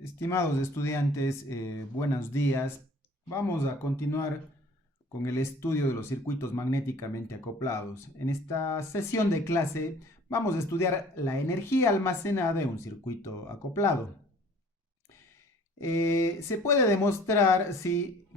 Estimados estudiantes, buenos días. Vamos a continuar con el estudio de los circuitos magnéticamente acoplados. En esta sesión de clase vamos a estudiar la energía almacenada en un circuito acoplado. Se puede demostrar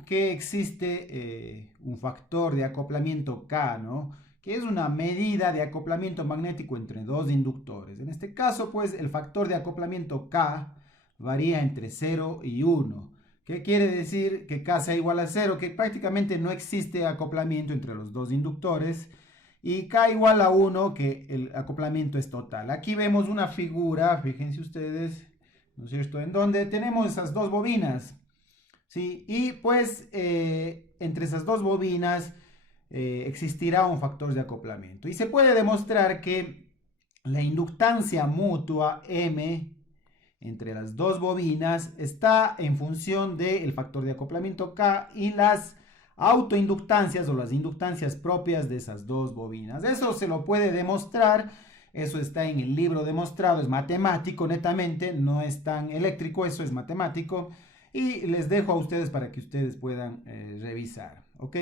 que existe un factor de acoplamiento K, ¿no? Que es una medida de acoplamiento magnético entre dos inductores. En este caso, pues, el factor de acoplamiento K varía entre 0 y 1. ¿Qué quiere decir que K sea igual a 0? Que prácticamente no existe acoplamiento entre los dos inductores. Y K igual a 1, que el acoplamiento es total. Aquí vemos una figura, fíjense ustedes, ¿no es cierto? En donde tenemos esas dos bobinas, ¿sí? Y pues entre esas dos bobinas existirá un factor de acoplamiento. Y se puede demostrar que la inductancia mutua M entre las dos bobinas está en función del factor de acoplamiento K y las autoinductancias o las inductancias propias de esas dos bobinas. Eso se lo puede demostrar, eso está en el libro demostrado, es matemático netamente, no es tan eléctrico, eso es matemático y les dejo a ustedes para que ustedes puedan revisar, ¿ok?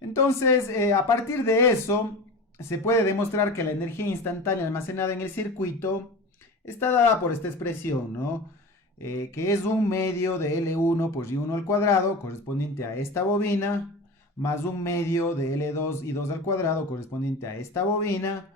Entonces, a partir de eso, se puede demostrar que la energía instantánea almacenada en el circuito está dada por esta expresión, ¿no? Que es un medio de L1 por I1 al cuadrado, correspondiente a esta bobina, más un medio de L2 I2 al cuadrado, correspondiente a esta bobina,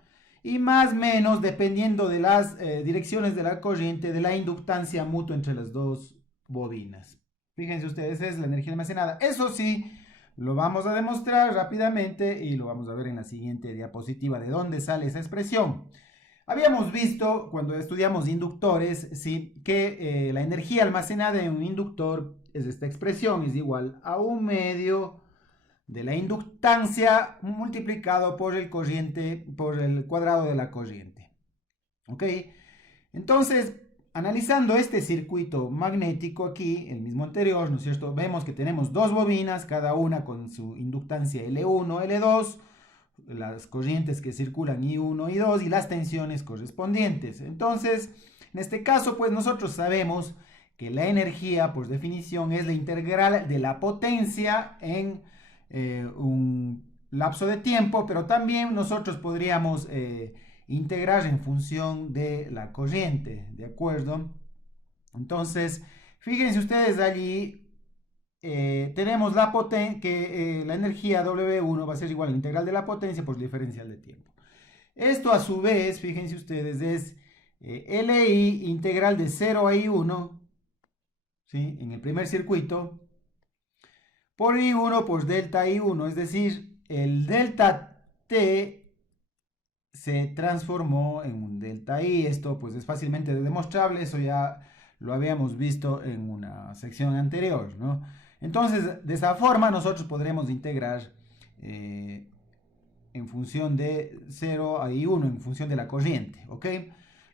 y más menos, dependiendo de las direcciones de la corriente, de la inductancia mutua entre las dos bobinas. Fíjense ustedes, esa es la energía almacenada. Eso sí, lo vamos a demostrar rápidamente y lo vamos a ver en la siguiente diapositiva de dónde sale esa expresión. Habíamos visto cuando estudiamos inductores, ¿sí? Que la energía almacenada en un inductor es esta expresión, es igual a un medio de la inductancia multiplicado por el corriente, por el cuadrado de la corriente. ¿Ok? Entonces, analizando este circuito magnético aquí, el mismo anterior, ¿no es cierto? Vemos que tenemos dos bobinas, cada una con su inductancia L1, L2, las corrientes que circulan I1 y 2 y las tensiones correspondientes. Entonces, en este caso, pues nosotros sabemos que la energía, por definición, es la integral de la potencia en un lapso de tiempo, pero también nosotros podríamos integrar en función de la corriente, ¿de acuerdo? Entonces, fíjense ustedes allí tenemos la energía W1 va a ser igual a la integral de la potencia por el diferencial de tiempo. Esto a su vez, fíjense ustedes, es LI integral de 0 a I1, ¿sí? En el primer circuito, por I1 por delta I1, es decir, el delta T se transformó en un delta I. Esto pues es fácilmente demostrable, eso ya lo habíamos visto en una sección anterior, ¿no? Entonces, de esa forma nosotros podremos integrar en función de 0 a I1, en función de la corriente, ¿ok?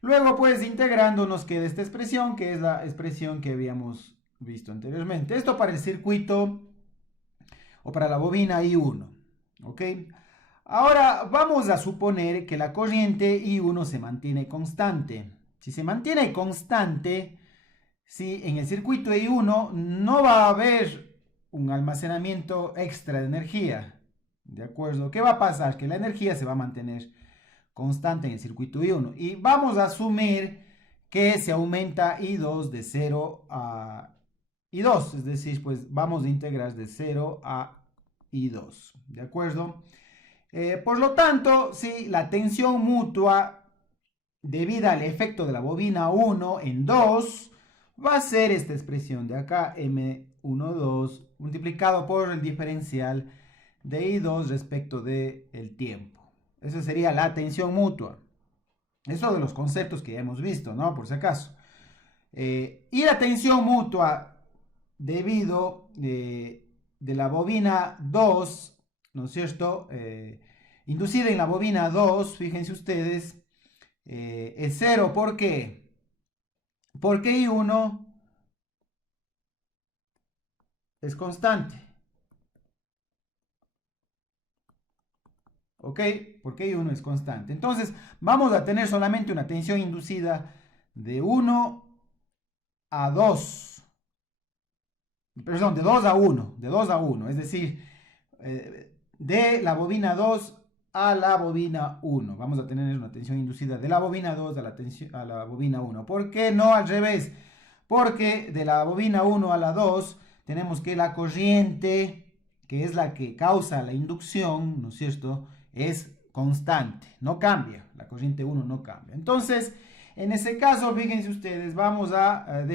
Luego, pues, integrando nos queda esta expresión, que es la expresión que habíamos visto anteriormente. Esto para el circuito o para la bobina I1, ¿ok? Ahora vamos a suponer que la corriente I1 se mantiene constante. Si se mantiene constante, si en el circuito I1 no va a haber un almacenamiento extra de energía. ¿De acuerdo? ¿Qué va a pasar? Que la energía se va a mantener constante en el circuito I1. Y vamos a asumir que se aumenta I2 de 0 a I2. Es decir, pues vamos a integrar de 0 a I2. ¿De acuerdo? Por lo tanto, si la tensión mutua debida al efecto de la bobina 1 en 2 va a ser esta expresión de acá, M12, multiplicado por el diferencial de I2 respecto del tiempo. Esa sería la tensión mutua. Eso de los conceptos que ya hemos visto, ¿no? Por si acaso. Y la tensión mutua debido de la bobina 2, ¿no es cierto? Inducida en la bobina 2, fíjense ustedes, es 0. ¿Por qué? Porque I1 es constante. ¿Ok? Porque I1 es constante. Entonces, vamos a tener solamente una tensión inducida de 1 a 2. Perdón, de 2 a 1, es decir, de la bobina 2 a la bobina 1. Vamos a tener una tensión inducida de la bobina 2 a la bobina 1. ¿Por qué no al revés? Porque de la bobina 1 a la 2 tenemos que la corriente, que es la que causa la inducción, ¿no es cierto?, es constante, no cambia, la corriente 1 no cambia. Entonces, en ese caso, fíjense ustedes, vamos a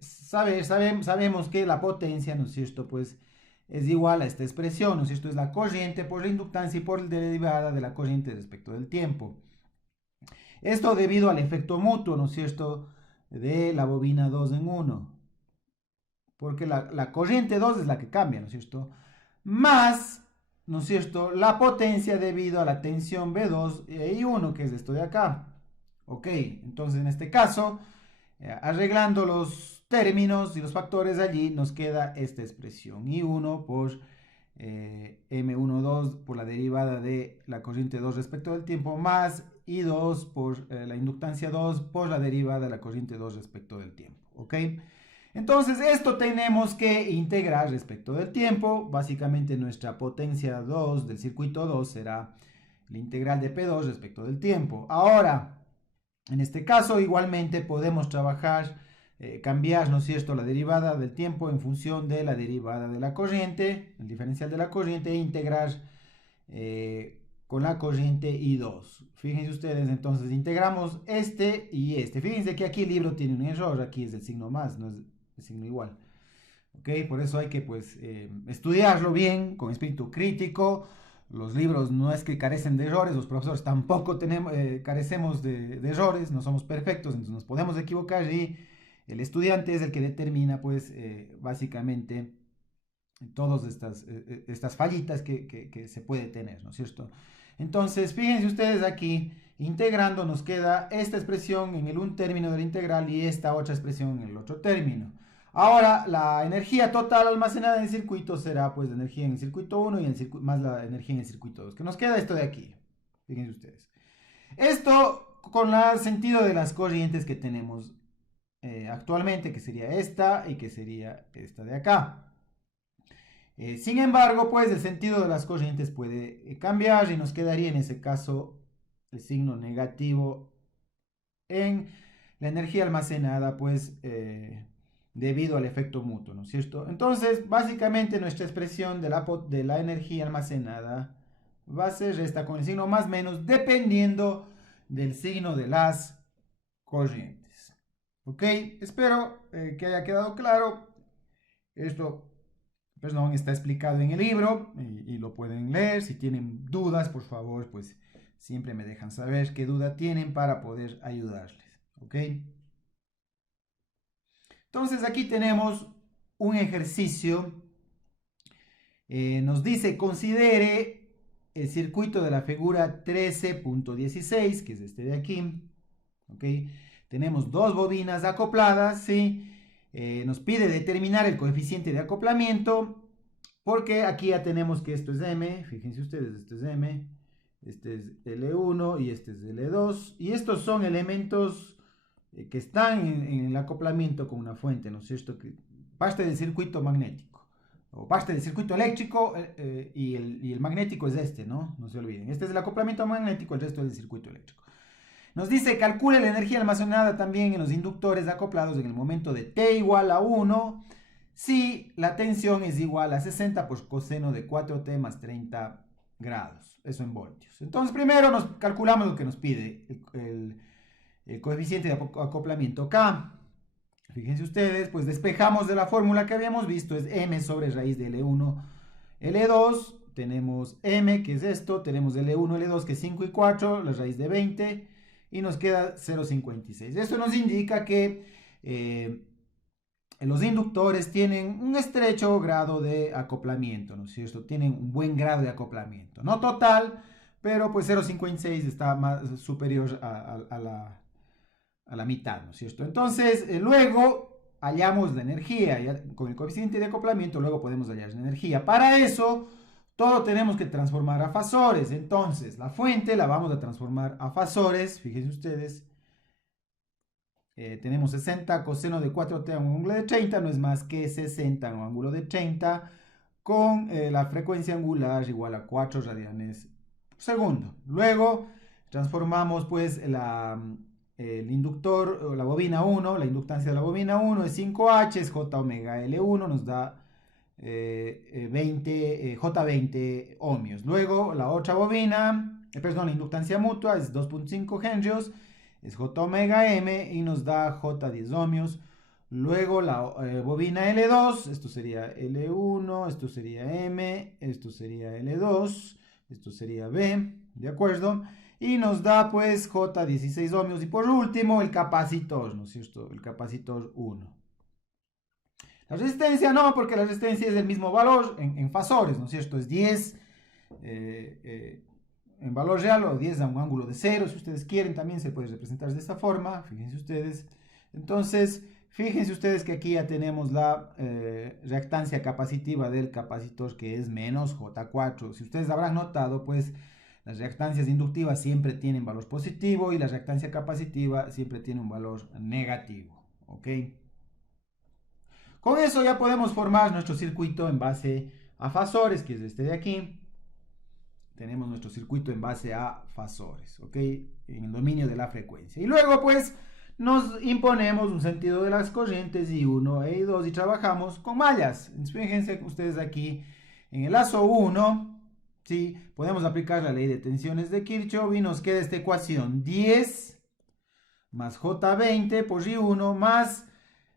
sabemos que la potencia, ¿no es cierto?, pues es igual a esta expresión, ¿no es cierto?, es la corriente por la inductancia y por la derivada de la corriente respecto del tiempo. Esto debido al efecto mutuo, ¿no es cierto?, de la bobina 2 en 1. Porque la corriente 2 es la que cambia, ¿no es cierto?, más, ¿no es cierto?, la potencia debido a la tensión B2 y 1, que es esto de acá. Ok, entonces en este caso, arreglando los términos y los factores allí, nos queda esta expresión. I1 por M12 por la derivada de la corriente 2 respecto del tiempo, más I2 por la inductancia 2 por la derivada de la corriente 2 respecto del tiempo. ¿Ok? Entonces esto tenemos que integrar respecto del tiempo. Básicamente nuestra potencia 2 del circuito 2 será la integral de P2 respecto del tiempo. Ahora, en este caso igualmente podemos trabajar, cambiar, ¿no es cierto?, la derivada del tiempo en función de la derivada de la corriente, el diferencial de la corriente, e integrar con la corriente I2. Fíjense ustedes, entonces integramos este y este. Fíjense que aquí el libro tiene un error, aquí es el signo más, no es el signo igual. ¿Ok? Por eso hay que pues estudiarlo bien, con espíritu crítico. Los libros no es que carecen de errores, los profesores tampoco carecemos de errores, no somos perfectos, entonces nos podemos equivocar y el estudiante es el que determina pues básicamente todas estas fallitas que se puede tener, ¿no es cierto? Entonces, fíjense ustedes aquí, integrando nos queda esta expresión en el un término de la integral y esta otra expresión en el otro término. Ahora, la energía total almacenada en el circuito será pues la energía en el circuito 1 y más la energía en el circuito 2. Que nos queda esto de aquí, fíjense ustedes. Esto con el sentido de las corrientes que tenemos actualmente, que sería esta y que sería esta de acá. Sin embargo, pues el sentido de las corrientes puede cambiar y nos quedaría en ese caso el signo negativo en la energía almacenada, pues debido al efecto mutuo, ¿no es cierto? Entonces, básicamente nuestra expresión de la energía almacenada va a ser esta con el signo más menos dependiendo del signo de las corrientes. ¿Ok? Espero que haya quedado claro. Esto perdón, está explicado en el libro y lo pueden leer. Si tienen dudas, por favor, pues siempre me dejan saber qué duda tienen para poder ayudarles. ¿Ok? Entonces aquí tenemos un ejercicio. Nos dice, considere el circuito de la figura 13.16, que es este de aquí. ¿Ok? Tenemos dos bobinas acopladas, ¿sí? Nos pide determinar el coeficiente de acoplamiento. Porque aquí ya tenemos que esto es M, fíjense ustedes, esto es M, este es L1 y este es L2. Y estos son elementos que están en el acoplamiento con una fuente, ¿no es cierto? Que parte del circuito magnético, o parte del circuito eléctrico y el magnético es este, ¿no? No se olviden. Este es el acoplamiento magnético, el resto es el circuito eléctrico. Nos dice, calcule la energía almacenada también en los inductores acoplados en el momento de T igual a 1. Si la tensión es igual a 60 por coseno de 4t más 30 grados, eso en voltios. Entonces primero nos calculamos lo que nos pide el coeficiente de acoplamiento K. Fíjense ustedes, pues despejamos de la fórmula que habíamos visto, es m sobre raíz de L1, L2, tenemos m, que es esto, tenemos L1, L2, que es 5 y 4, la raíz de 20, y nos queda 0,56. Esto nos indica que los inductores tienen un estrecho grado de acoplamiento, ¿no es cierto? Tienen un buen grado de acoplamiento. No total, pero pues 0,56 está más superior a la mitad, ¿no es cierto? Entonces, luego hallamos la energía. Con el coeficiente de acoplamiento, luego podemos hallar la energía. Para eso, todo tenemos que transformar a fasores. Entonces, la fuente la vamos a transformar a fasores, fíjense ustedes. tenemos 60 coseno de 4t a un ángulo de 30, no es más que 60 a un ángulo de 30, con la frecuencia angular igual a 4 radianes por segundo. Luego transformamos pues el inductor, o la bobina 1, la inductancia de la bobina 1 es 5H, es J omega L1, nos da J20 ohmios. Luego la otra bobina, perdón, la inductancia mutua es 2.5 henrios, es J omega M y nos da J10 ohmios. Luego la bobina L2, esto sería L1, esto sería M, esto sería L2, esto sería B, ¿de acuerdo? Y nos da pues J16 ohmios. Y por último el capacitor, ¿no es cierto? El capacitor 1. La resistencia no, porque la resistencia es el mismo valor en fasores, ¿no es cierto? Es 10 en valor real o 10 a un ángulo de 0. Si ustedes quieren también se puede representar de esta forma, fíjense ustedes. Entonces, fíjense ustedes que aquí ya tenemos la reactancia capacitiva del capacitor, que es menos J4. Si ustedes habrán notado, pues las reactancias inductivas siempre tienen valor positivo y la reactancia capacitiva siempre tiene un valor negativo. ¿Ok? Con eso ya podemos formar nuestro circuito en base a fasores, que es este de aquí. Tenemos nuestro circuito en base a fasores, ¿ok? En el dominio de la frecuencia. Y luego, pues, nos imponemos un sentido de las corrientes I1 e I2 y trabajamos con mallas. Fíjense ustedes aquí en el lazo 1, ¿sí? Podemos aplicar la ley de tensiones de Kirchhoff y nos queda esta ecuación: 10 más J20 por I1 más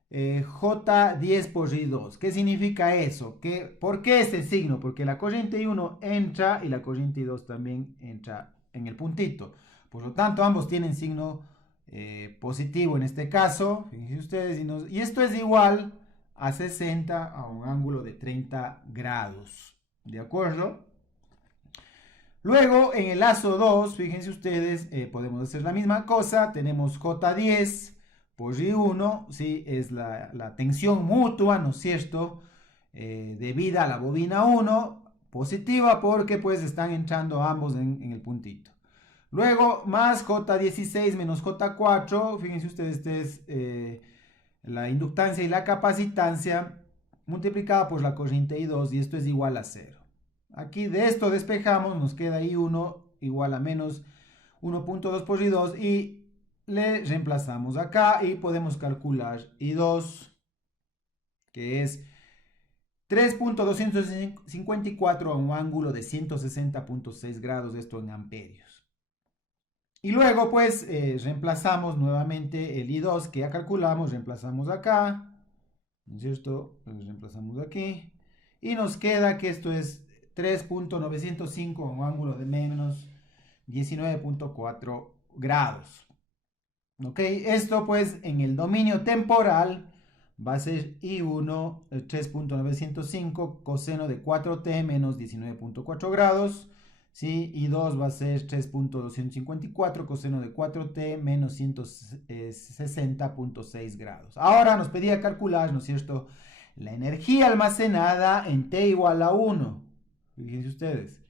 J10 por I2. ¿Qué significa eso? ¿Por qué este signo? Porque la corriente I1 entra y la corriente I2 también entra en el puntito. Por lo tanto, ambos tienen signo positivo en este caso. Fíjense ustedes. Y esto es igual a 60 a un ángulo de 30 grados. ¿De acuerdo? Luego, en el lazo 2, fíjense ustedes, podemos hacer la misma cosa. Tenemos J10 por I1, ¿sí? Es la tensión mutua, ¿no es cierto? Debida a la bobina 1, positiva porque pues están entrando ambos en el puntito. Luego, más J16 menos J4, fíjense ustedes, este es la inductancia y la capacitancia multiplicada por la corriente I2 y esto es igual a 0. Aquí de esto despejamos, nos queda I1 igual a menos 1.2 por I2 y le reemplazamos acá y podemos calcular I2, que es 3.254 a un ángulo de 160.6 grados, esto en amperios. Y luego pues reemplazamos nuevamente el I2 que ya calculamos, reemplazamos acá, ¿no es cierto? Reemplazamos aquí y nos queda que esto es 3.905 a un ángulo de menos 19.4 grados. ¿Ok? Esto pues en el dominio temporal va a ser I1 3.905 coseno de 4t menos 19.4 grados. ¿Sí? I2 va a ser 3.254 coseno de 4t menos 160.6 grados. Ahora nos pedía calcular, ¿no es cierto?, la energía almacenada en t igual a 1. Fíjense ustedes.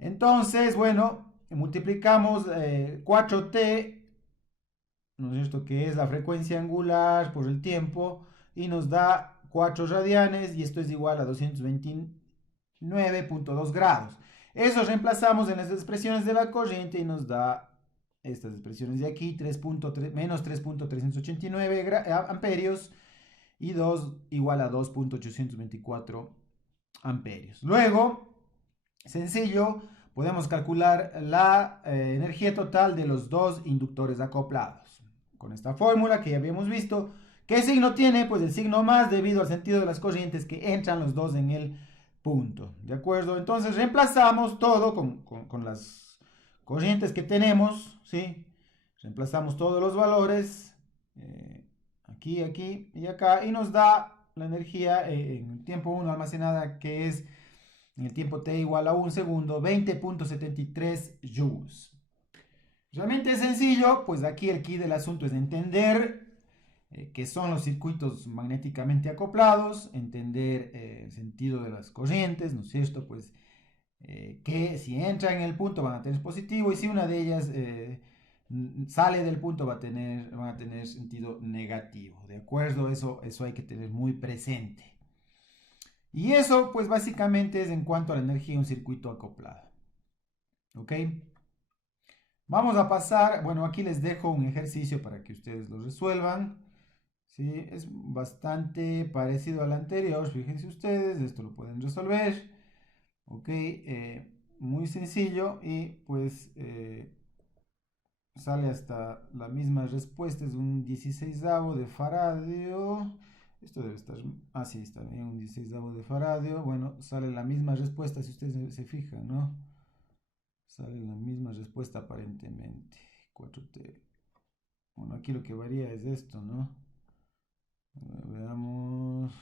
Entonces, bueno, multiplicamos 4t, ¿no es cierto?, que es la frecuencia angular por el tiempo, y nos da 4 radianes, y esto es igual a 229.2 grados. Eso reemplazamos en las expresiones de la corriente y nos da estas expresiones de aquí, menos 3.389 amperios, y 2 igual a 2.824 amperios. Luego, sencillo, podemos calcular la energía total de los dos inductores acoplados. Con esta fórmula que ya habíamos visto, ¿qué signo tiene? Pues el signo más debido al sentido de las corrientes que entran los dos en el punto. ¿De acuerdo? Entonces reemplazamos todo con las corrientes que tenemos, ¿sí? Reemplazamos todos los valores, aquí, aquí y acá, y nos da la energía en el tiempo 1 almacenada, que es en el tiempo t igual a 1 segundo, 20.73 joules. Realmente es sencillo, pues aquí el key del asunto es entender qué son los circuitos magnéticamente acoplados, entender el sentido de las corrientes, ¿no es cierto? Pues que si entran en el punto van a tener positivo, y si una de ellas sale del punto van a tener sentido negativo, ¿de acuerdo? Eso hay que tener muy presente. Y eso, pues básicamente es en cuanto a la energía de un circuito acoplado. ¿Ok? Vamos a pasar, bueno, aquí les dejo un ejercicio para que ustedes lo resuelvan. ¿Sí? Es bastante parecido al anterior, fíjense ustedes, esto lo pueden resolver. ¿Ok? Muy sencillo y pues sale hasta la misma respuesta, es un 16avo de faradio. Esto debe estar, sí, está bien, un 16avo de faradio. Bueno, sale la misma respuesta si ustedes se fijan, ¿no? Sale la misma respuesta aparentemente. 4T. Bueno, aquí lo que varía es esto, ¿no? Veamos.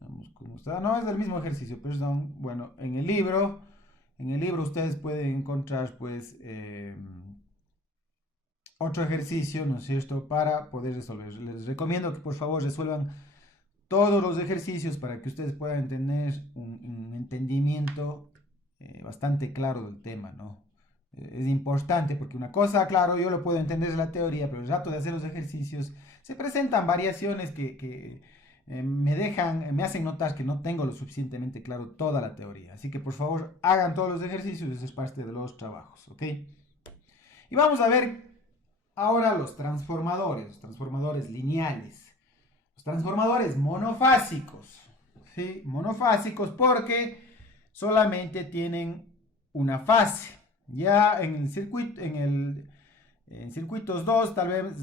Veamos cómo está. No, es el mismo ejercicio, perdón. Bueno, en el libro ustedes pueden encontrar, pues, otro ejercicio, ¿no es cierto?, para poder resolver. Les recomiendo que por favor resuelvan todos los ejercicios para que ustedes puedan tener un entendimiento bastante claro del tema, ¿no? Es importante porque una cosa, claro, yo lo puedo entender de la teoría, pero el rato de hacer los ejercicios se presentan variaciones que me hacen notar que no tengo lo suficientemente claro toda la teoría. Así que por favor hagan todos los ejercicios, eso es parte de los trabajos, ¿ok? Y vamos a ver ahora los transformadores lineales. Los transformadores monofásicos, ¿sí? Monofásicos porque solamente tienen una fase. Ya en el circuito, en circuitos 2, tal vez,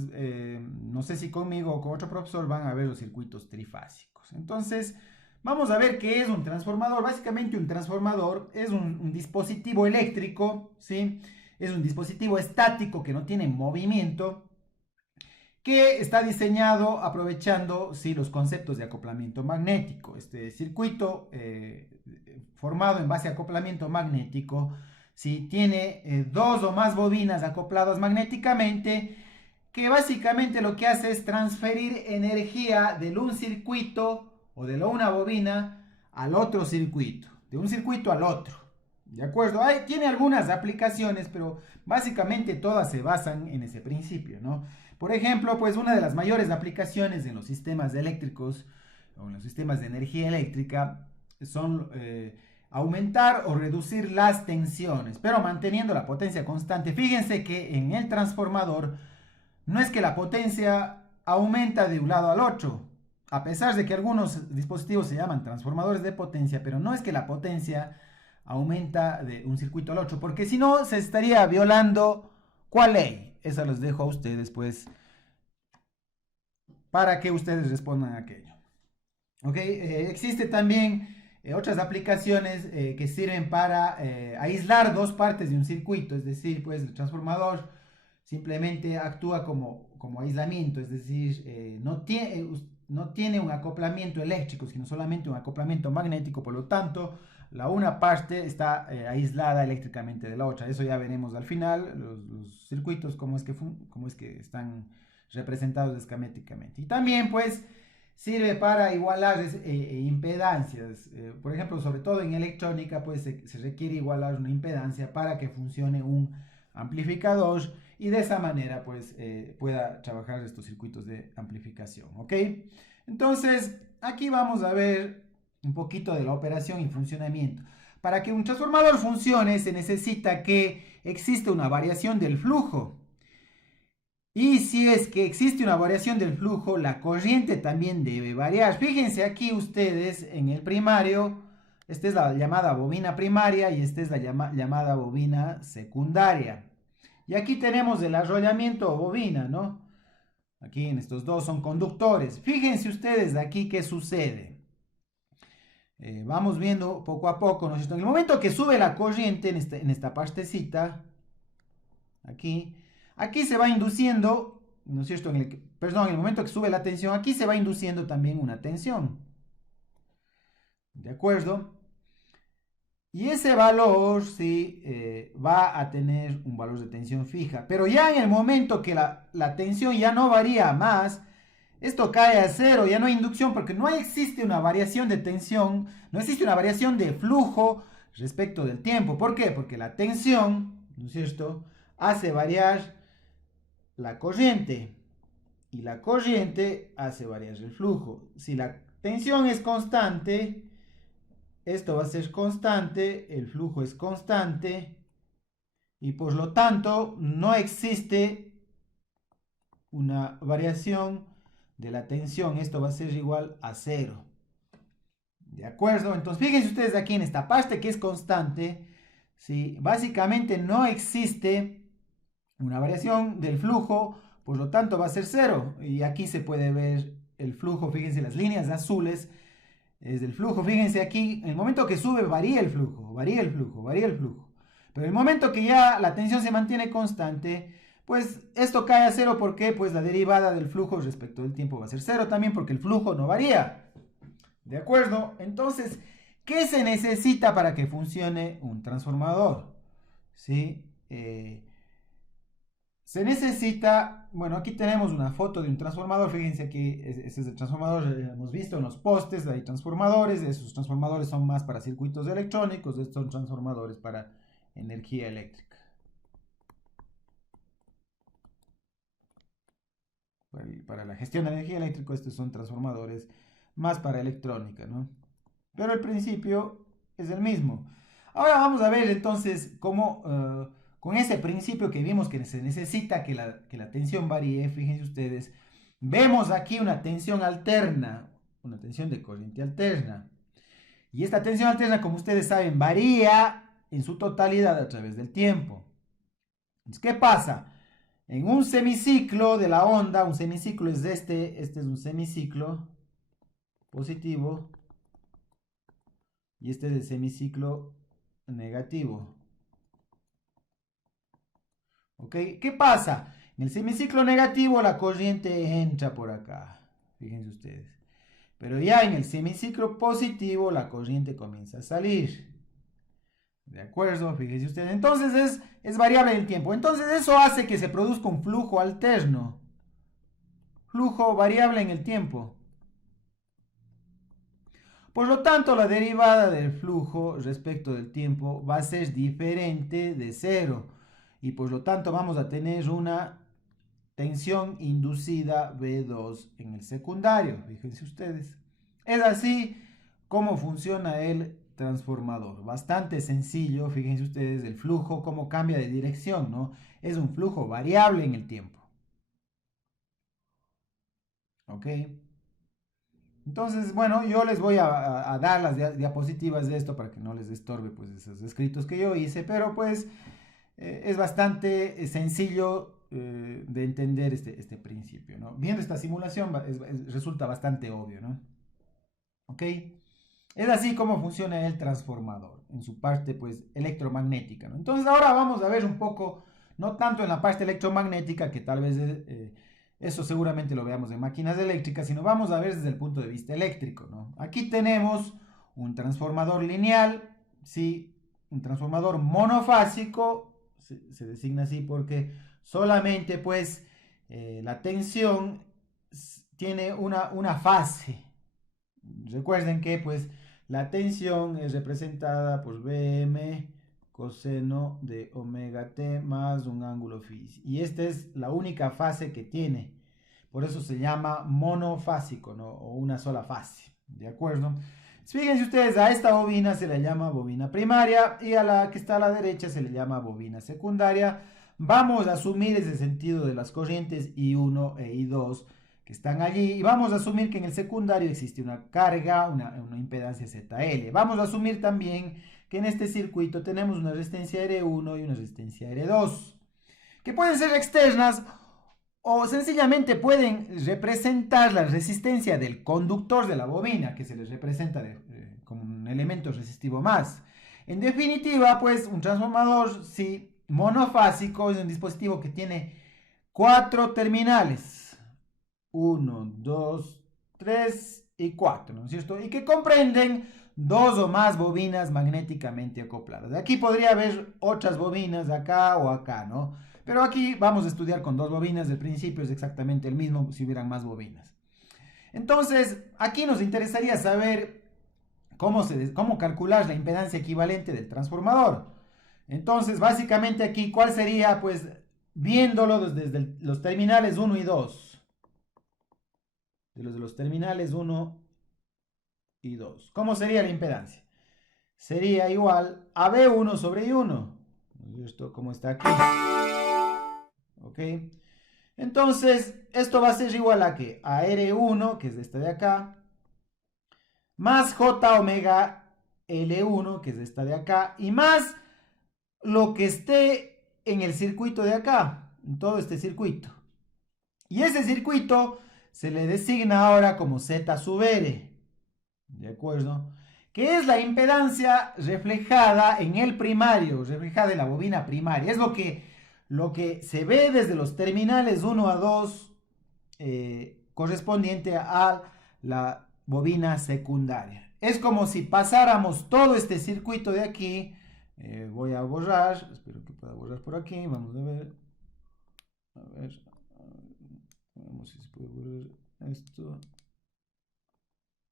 no sé si conmigo o con otro profesor van a ver los circuitos trifásicos. Entonces, vamos a ver qué es un transformador. Básicamente un transformador es un dispositivo eléctrico, ¿sí? Es un dispositivo estático que no tiene movimiento, que está diseñado aprovechando, sí, los conceptos de acoplamiento magnético. Este circuito formado en base a acoplamiento magnético, sí, tiene dos o más bobinas acopladas magnéticamente, que básicamente lo que hace es transferir energía de un circuito o de una bobina al otro circuito, de un circuito al otro. ¿De acuerdo? Tiene algunas aplicaciones, pero básicamente todas se basan en ese principio, ¿no? Por ejemplo, pues una de las mayores aplicaciones en los sistemas eléctricos o en los sistemas de energía eléctrica son aumentar o reducir las tensiones, pero manteniendo la potencia constante. Fíjense que en el transformador no es que la potencia aumenta de un lado al otro, a pesar de que algunos dispositivos se llaman transformadores de potencia, pero no es que la potencia aumenta de un circuito al otro, porque si no se estaría violando ¿cuál ley? Esa los dejo a ustedes, pues, para que ustedes respondan a aquello. ¿Ok? Existe también otras aplicaciones que sirven para aislar dos partes de un circuito, es decir, pues el transformador simplemente actúa como aislamiento, es decir, no tiene un acoplamiento eléctrico, sino solamente un acoplamiento magnético, por lo tanto, la una parte está aislada eléctricamente de la otra. Eso ya veremos al final, los circuitos, cómo es que están representados esquemáticamente. Y también, pues, sirve para igualar impedancias. Por ejemplo, sobre todo en electrónica, pues se requiere igualar una impedancia para que funcione un amplificador y de esa manera, pues, pueda trabajar estos circuitos de amplificación, ¿ok? Entonces, aquí vamos a ver un poquito de la operación y funcionamiento. Para que un transformador funcione, se necesita que exista una variación del flujo. Y si es que existe una variación del flujo, la corriente también debe variar. Fíjense aquí ustedes en el primario, esta es la llamada bobina primaria y esta es la llamada bobina secundaria. Y aquí tenemos el arrollamiento o bobina, ¿no? Aquí en estos dos son conductores. Fíjense ustedes aquí qué sucede. Vamos viendo poco a poco, ¿no es cierto? En el momento que sube la corriente en esta partecita, aquí se va induciendo, ¿no es cierto? En el momento que sube la tensión, aquí se va induciendo también una tensión. ¿De acuerdo? Y ese valor, sí, va a tener un valor de tensión fija. Pero ya en el momento que la tensión ya no varía más, esto cae a cero, ya no hay inducción porque no existe una variación de tensión, no existe una variación de flujo respecto del tiempo. ¿Por qué? Porque la tensión, ¿no es cierto?, hace variar la corriente y la corriente hace variar el flujo. Si la tensión es constante, esto va a ser constante, el flujo es constante y por lo tanto no existe una variación de la tensión. Esto va a ser igual a cero. ¿De acuerdo? Entonces fíjense ustedes aquí en esta parte que es constante. ¿Sí? Básicamente no existe una variación del flujo, por lo tanto va a ser cero. Y aquí se puede ver el flujo, fíjense las líneas azules es del flujo. Fíjense aquí, en el momento que sube varía el flujo, varía el flujo, varía el flujo. Pero en el momento que ya la tensión se mantiene constante, pues esto cae a cero porque pues la derivada del flujo respecto del tiempo va a ser cero también porque el flujo no varía. ¿De acuerdo? Entonces, ¿qué se necesita para que funcione un transformador? ¿Sí? Se necesita, bueno, aquí tenemos una foto de un transformador, fíjense aquí, ese es el transformador, hemos visto en los postes, hay transformadores, esos transformadores son más para circuitos electrónicos, estos son transformadores para energía eléctrica. Para la gestión de energía eléctrica, estos son transformadores más para electrónica, ¿no? Pero el principio es el mismo. Ahora vamos a ver entonces cómo, con ese principio que vimos que se necesita que la tensión varíe, fíjense ustedes, vemos aquí una tensión alterna, una tensión de corriente alterna. Y esta tensión alterna, como ustedes saben, varía en su totalidad a través del tiempo. Entonces, ¿qué pasa? En un semiciclo de la onda, un semiciclo es este es un semiciclo positivo y este es el semiciclo negativo. ¿Ok? ¿Qué pasa? En el semiciclo negativo la corriente entra por acá. Fíjense ustedes. Pero ya en el semiciclo positivo la corriente comienza a salir. ¿De acuerdo? Fíjense ustedes. Entonces es variable el tiempo. Entonces eso hace que se produzca un flujo alterno. Flujo variable en el tiempo. Por lo tanto, la derivada del flujo respecto del tiempo va a ser diferente de cero. Y por lo tanto vamos a tener una tensión inducida V2 en el secundario. Fíjense ustedes. Es así como funciona el transformador. Bastante sencillo. Fíjense ustedes el flujo, cómo cambia de dirección, ¿no? Es un flujo variable en el tiempo. ¿Ok? Entonces, bueno, yo les voy a dar las diapositivas de esto para que no les estorbe pues esos escritos que yo hice, pero pues es bastante sencillo de entender este principio, ¿no? Viendo esta simulación resulta bastante obvio, ¿no? ¿Ok? Es así como funciona el transformador, en su parte pues electromagnética, ¿no? Entonces ahora vamos a ver un poco, no tanto en la parte electromagnética, que tal vez eso seguramente lo veamos en máquinas eléctricas, sino vamos a ver desde el punto de vista eléctrico, ¿no? Aquí tenemos un transformador lineal, ¿sí? Un transformador monofásico, se designa así porque solamente pues la tensión tiene una fase. Recuerden que pues la tensión es representada por Vm coseno de omega t más un ángulo phi. Y esta es la única fase que tiene. Por eso se llama monofásico, ¿no? O una sola fase. ¿De acuerdo? Fíjense ustedes, a esta bobina se le llama bobina primaria y a la que está a la derecha se le llama bobina secundaria. Vamos a asumir ese sentido de las corrientes I1 e I2 que están allí y vamos a asumir que en el secundario existe una carga, una impedancia ZL. Vamos a asumir también que en este circuito tenemos una resistencia R1 y una resistencia R2, que pueden ser externas o sencillamente pueden representar la resistencia del conductor de la bobina, que se les representa como un elemento resistivo más. En definitiva, pues un transformador, sí, monofásico es un dispositivo que tiene 4 terminales. 1, 2, 3 y 4, ¿no es cierto? Y que comprenden dos o más bobinas magnéticamente acopladas. Aquí podría haber otras bobinas acá o acá, ¿no? Pero aquí vamos a estudiar con dos bobinas. El principio es exactamente el mismo si hubieran más bobinas. Entonces, aquí nos interesaría saber cómo calcular la impedancia equivalente del transformador. Entonces, básicamente aquí, ¿cuál sería? Pues viéndolo desde los terminales 1 y 2. De los terminales 1 y 2. ¿Cómo sería la impedancia? Sería igual a B1 sobre I1. Esto como está aquí. ¿Ok? Entonces, esto va a ser igual a ¿qué? A R1, que es esta de acá, más J omega L1, que es esta de acá, y más lo que esté en el circuito de acá, en todo este circuito. Y ese circuito se le designa ahora como Z sub R, ¿de acuerdo? Que es la impedancia reflejada en el primario, reflejada en la bobina primaria. Es lo que se ve desde los terminales 1 a 2 correspondiente a la bobina secundaria. Es como si pasáramos todo este circuito de aquí. Voy a borrar, espero que pueda borrar por aquí. Vamos a ver. A ver, vamos si se puede borrar esto.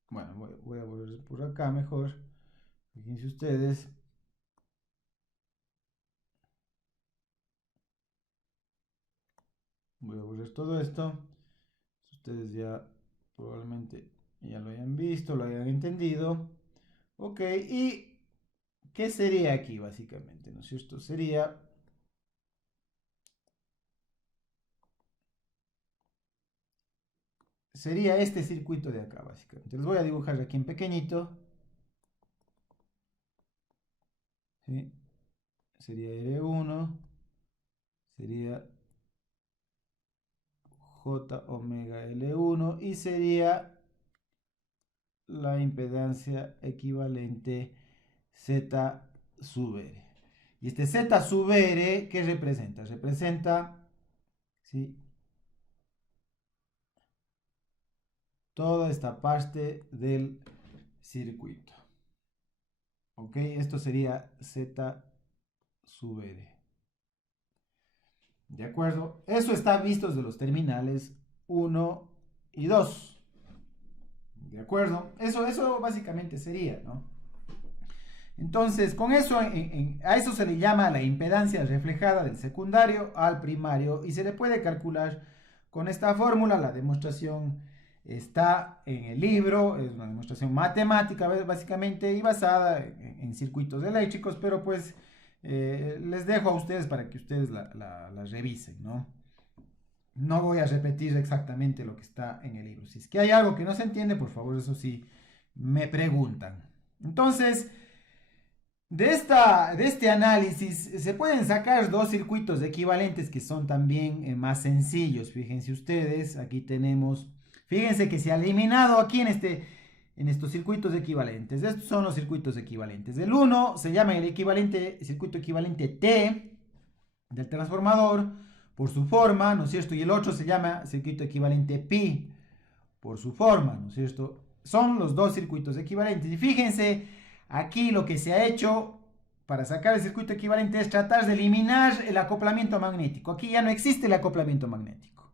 Bueno, voy a borrar por acá mejor. Fíjense ustedes. Voy a borrar todo esto. Ustedes ya probablemente ya lo hayan visto, lo hayan entendido. Ok, y ¿qué sería aquí básicamente? ¿No es cierto? Sería este circuito de acá básicamente. Les voy a dibujar aquí en pequeñito. ¿Sí? Sería R1, sería J omega L1 y sería la impedancia equivalente Z sub R. Y este Z sub R, ¿qué representa? Representa, ¿sí?, toda esta parte del circuito. ¿Ok? Esto sería Z sub R. ¿De acuerdo? Eso está visto desde los terminales 1 y 2. ¿De acuerdo? Eso básicamente sería, ¿no? Entonces, con eso, a eso se le llama la impedancia reflejada del secundario al primario y se le puede calcular con esta fórmula. La demostración está en el libro, es una demostración matemática básicamente y basada en circuitos eléctricos, pero pues les dejo a ustedes para que ustedes la revisen, ¿no? No voy a repetir exactamente lo que está en el libro. Si es que hay algo que no se entiende, por favor, eso sí, me preguntan. Entonces, de este análisis se pueden sacar dos circuitos equivalentes que son también más sencillos. Fíjense ustedes, aquí tenemos, fíjense que se ha eliminado aquí en estos circuitos equivalentes. Estos son los circuitos equivalentes. El uno se llama el circuito equivalente T del transformador por su forma, ¿no es cierto? Y el otro se llama circuito equivalente pi por su forma, ¿no es cierto? Son los dos circuitos equivalentes. Y fíjense, aquí lo que se ha hecho para sacar el circuito equivalente es tratar de eliminar el acoplamiento magnético. Aquí ya no existe el acoplamiento magnético.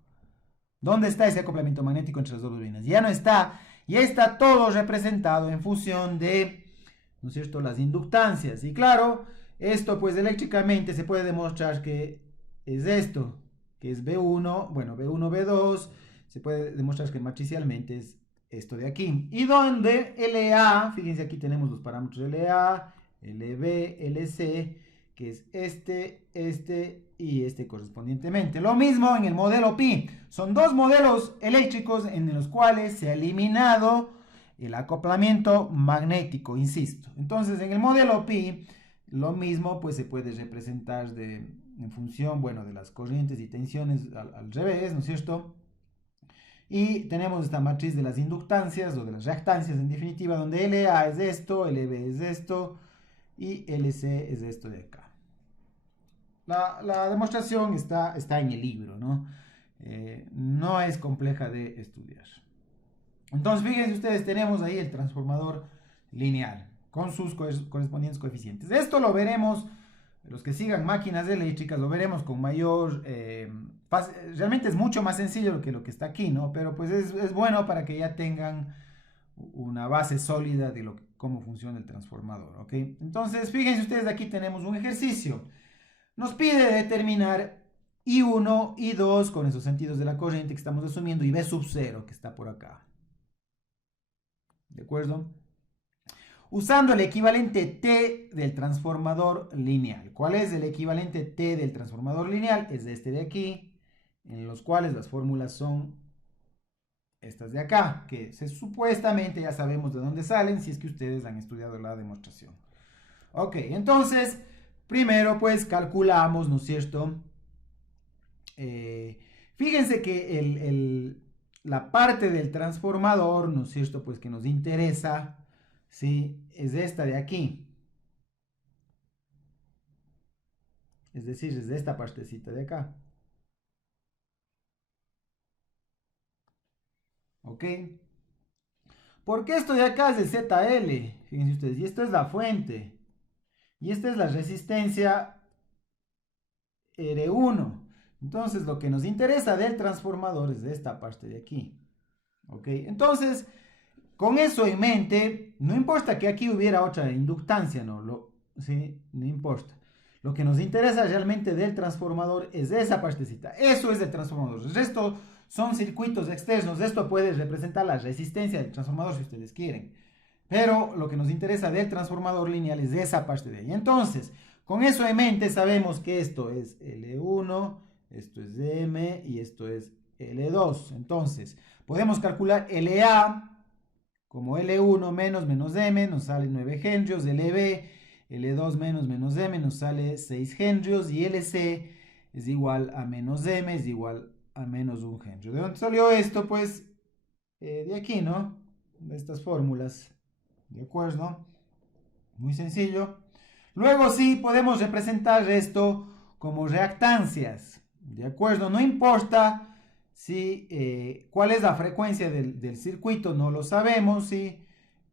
¿Dónde está ese acoplamiento magnético entre las dos bobinas? Ya no está. Ya está todo representado en función de, ¿no es cierto?, las inductancias. Y claro, esto pues eléctricamente se puede demostrar que es esto, que es B1, bueno, B1, B2, se puede demostrar que matricialmente es esto de aquí. Y donde LA, fíjense aquí tenemos los parámetros LA, LB, LC, que es este y este correspondientemente. Lo mismo en el modelo pi. Son dos modelos eléctricos en los cuales se ha eliminado el acoplamiento magnético, insisto. Entonces, en el modelo pi, lo mismo pues se puede representar en función, bueno, de las corrientes y tensiones al revés, ¿no es cierto? Y tenemos esta matriz de las inductancias o de las reactancias en definitiva, donde LA es esto, LB es esto y LC es esto de acá. La demostración está en el libro, ¿no? No es compleja de estudiar. Entonces, fíjense ustedes, tenemos ahí el transformador lineal con sus correspondientes coeficientes. Esto lo veremos, los que sigan máquinas eléctricas, lo veremos con mayor... realmente es mucho más sencillo que lo que está aquí, ¿no? Pero pues es bueno para que ya tengan una base sólida de cómo funciona el transformador, ¿ok? Entonces, fíjense ustedes, aquí tenemos un ejercicio. Nos pide determinar I1, I2 con esos sentidos de la corriente que estamos asumiendo y B sub 0 que está por acá. ¿De acuerdo? Usando el equivalente T del transformador lineal. ¿Cuál es el equivalente T del transformador lineal? Es este de aquí, en los cuales las fórmulas son estas de acá, que supuestamente ya sabemos de dónde salen si es que ustedes han estudiado la demostración. Ok, entonces, primero pues calculamos, ¿no es cierto? Fíjense que la parte del transformador, ¿no es cierto? Pues que nos interesa, ¿sí? Es esta de aquí. Es decir, es de esta partecita de acá. ¿Ok? Porque esto de acá es de ZL, fíjense ustedes, y esto es la fuente. Y esta es la resistencia R1. Entonces, lo que nos interesa del transformador es de esta parte de aquí. ¿Ok? Entonces, con eso en mente, no importa que aquí hubiera otra inductancia, ¿no? ¿Sí? No importa. Lo que nos interesa realmente del transformador es esa partecita. Eso es del transformador. El resto son circuitos externos. Esto puede representar la resistencia del transformador si ustedes quieren. Pero lo que nos interesa del transformador lineal es esa parte de ahí. Entonces, con eso en mente sabemos que esto es L1, esto es M y esto es L2. Entonces, podemos calcular LA como L1 menos M nos sale 9 henrios, LB, L2 menos M nos sale 6 henrios y LC es igual a menos M es igual a menos 1 henrio. ¿De dónde salió esto? Pues de aquí, ¿no? De estas fórmulas. ¿De acuerdo? Muy sencillo. Luego sí podemos representar esto como reactancias. ¿De acuerdo? No importa si, cuál es la frecuencia del circuito, no lo sabemos, ¿sí?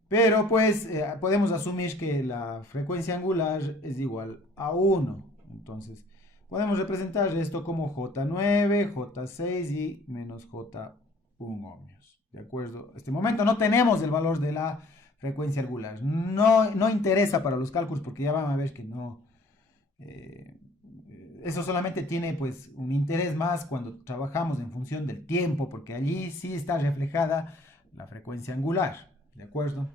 Pero pues podemos asumir que la frecuencia angular es igual a 1. Entonces podemos representar esto como J9, J6 y menos J1 ohmios. ¿De acuerdo? En este momento no tenemos el valor de la frecuencia angular. No interesa para los cálculos porque ya van a ver que no. Eso solamente tiene pues un interés más cuando trabajamos en función del tiempo, porque allí sí está reflejada la frecuencia angular. ¿De acuerdo?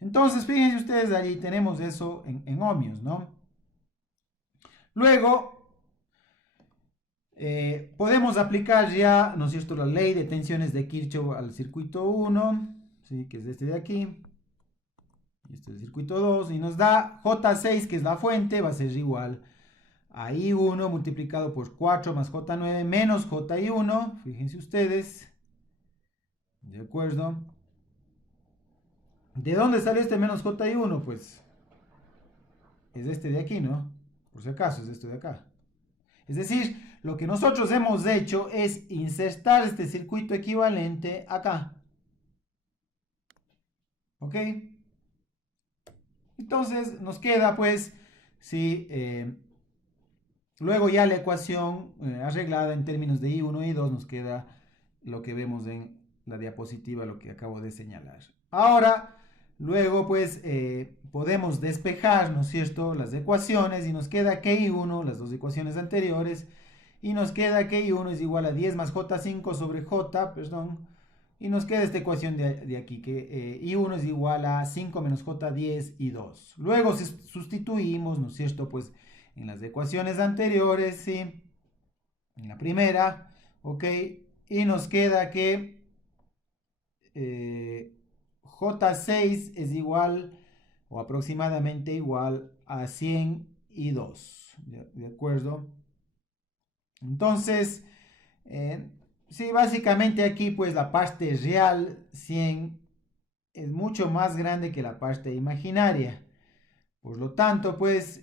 Entonces, fíjense ustedes, allí tenemos eso en ohmios, ¿no? Luego, podemos aplicar ya, ¿no es cierto?, la ley de tensiones de Kirchhoff al circuito 1, ¿sí?, que es este de aquí. Y este es el circuito 2, y nos da J6, que es la fuente, va a ser igual a I1 multiplicado por 4 más J9 menos J1, fíjense ustedes. ¿De acuerdo? ¿De dónde sale este menos J1? Pues es este de aquí, ¿no? Por si acaso, es esto de acá. Es decir, lo que nosotros hemos hecho es insertar este circuito equivalente acá. ¿Ok? Entonces nos queda pues, si luego ya la ecuación arreglada en términos de I1 y I2 nos queda lo que vemos en la diapositiva, lo que acabo de señalar. Ahora, luego pues podemos despejar, ¿no es cierto?, las ecuaciones y nos queda que I1, las dos ecuaciones anteriores, y nos queda que I1 es igual a 10 más J5 sobre J, perdón, y nos queda esta ecuación de aquí, que I1 es igual a 5 menos J10 y 2. Luego si sustituimos, ¿no es cierto?, pues en las ecuaciones anteriores, ¿sí?, en la primera, ¿ok? Y nos queda que J6 es igual o aproximadamente igual a 102. ¿De acuerdo? Entonces, sí, básicamente aquí pues la parte real 100 es mucho más grande que la parte imaginaria. Por lo tanto, pues,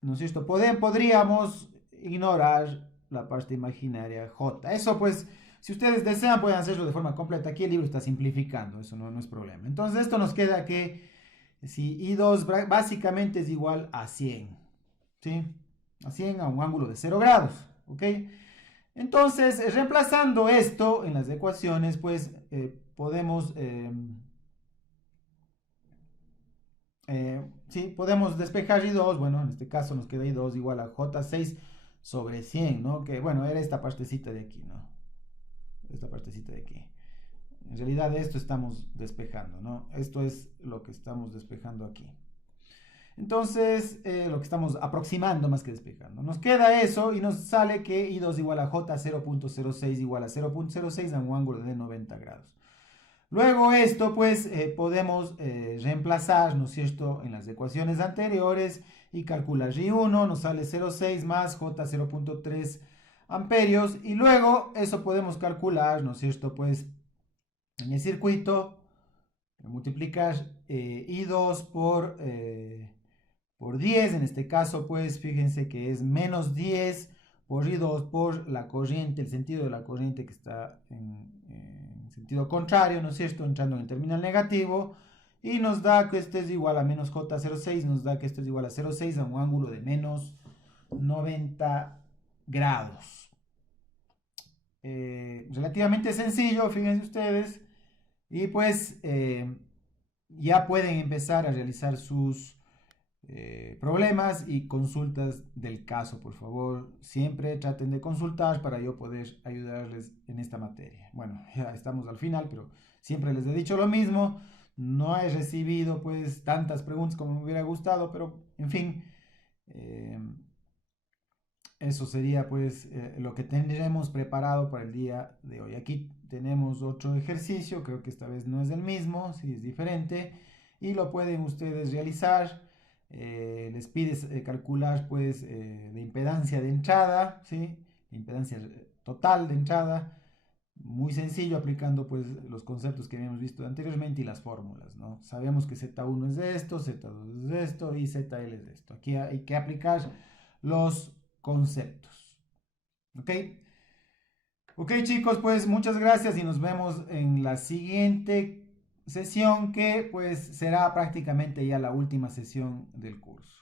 ¿no es cierto? Podríamos ignorar la parte imaginaria J. Eso pues, si ustedes desean pueden hacerlo de forma completa. Aquí el libro está simplificando, eso no es problema. Entonces esto nos queda que si I2 básicamente es igual a 100. ¿Sí? A 100 a un ángulo de 0 grados. ¿Ok? Entonces, reemplazando esto en las ecuaciones, pues podemos, sí, podemos despejar I2, bueno, en este caso nos queda I2 igual a J6 sobre 100, ¿no? Que bueno, era esta partecita de aquí, ¿no? Esta partecita de aquí. En realidad esto estamos despejando, ¿no? Esto es lo que estamos despejando aquí. Entonces, lo que estamos aproximando más que despejando. Nos queda eso y nos sale que I2 igual a J 0.06 igual a 0.06 a un ángulo de 90 grados. Luego esto pues podemos reemplazar, ¿no es cierto?, en las ecuaciones anteriores y calcular I1, nos sale 0.6 más J 0.3 amperios y luego eso podemos calcular, ¿no es cierto?, pues en el circuito multiplicar I2 por 10, en este caso pues fíjense que es menos 10 por I2 por la corriente, el sentido de la corriente que está en sentido contrario, ¿no es cierto?, entrando en el terminal negativo, y nos da que este es igual a menos J06, nos da que esto es igual a 0,6 a un ángulo de menos 90 grados. Relativamente sencillo, fíjense ustedes, y pues ya pueden empezar a realizar sus problemas y consultas del caso, por favor. Siempre traten de consultar para yo poder ayudarles en esta materia. Bueno, ya estamos al final, pero siempre les he dicho lo mismo. No he recibido pues tantas preguntas como me hubiera gustado, pero en fin, eso sería pues lo que tendremos preparado para el día de hoy. Aquí tenemos otro ejercicio, creo que esta vez no es el mismo, sí es diferente, y lo pueden ustedes realizar. Les pides calcular pues la impedancia de entrada, ¿sí? La impedancia total de entrada, muy sencillo aplicando pues los conceptos que habíamos visto anteriormente y las fórmulas, ¿no? Sabemos que Z1 es de esto, Z2 es de esto y ZL es de esto. Aquí hay que aplicar los conceptos, ¿ok? Ok chicos, pues muchas gracias y nos vemos en la siguiente sesión que pues será prácticamente ya la última sesión del curso.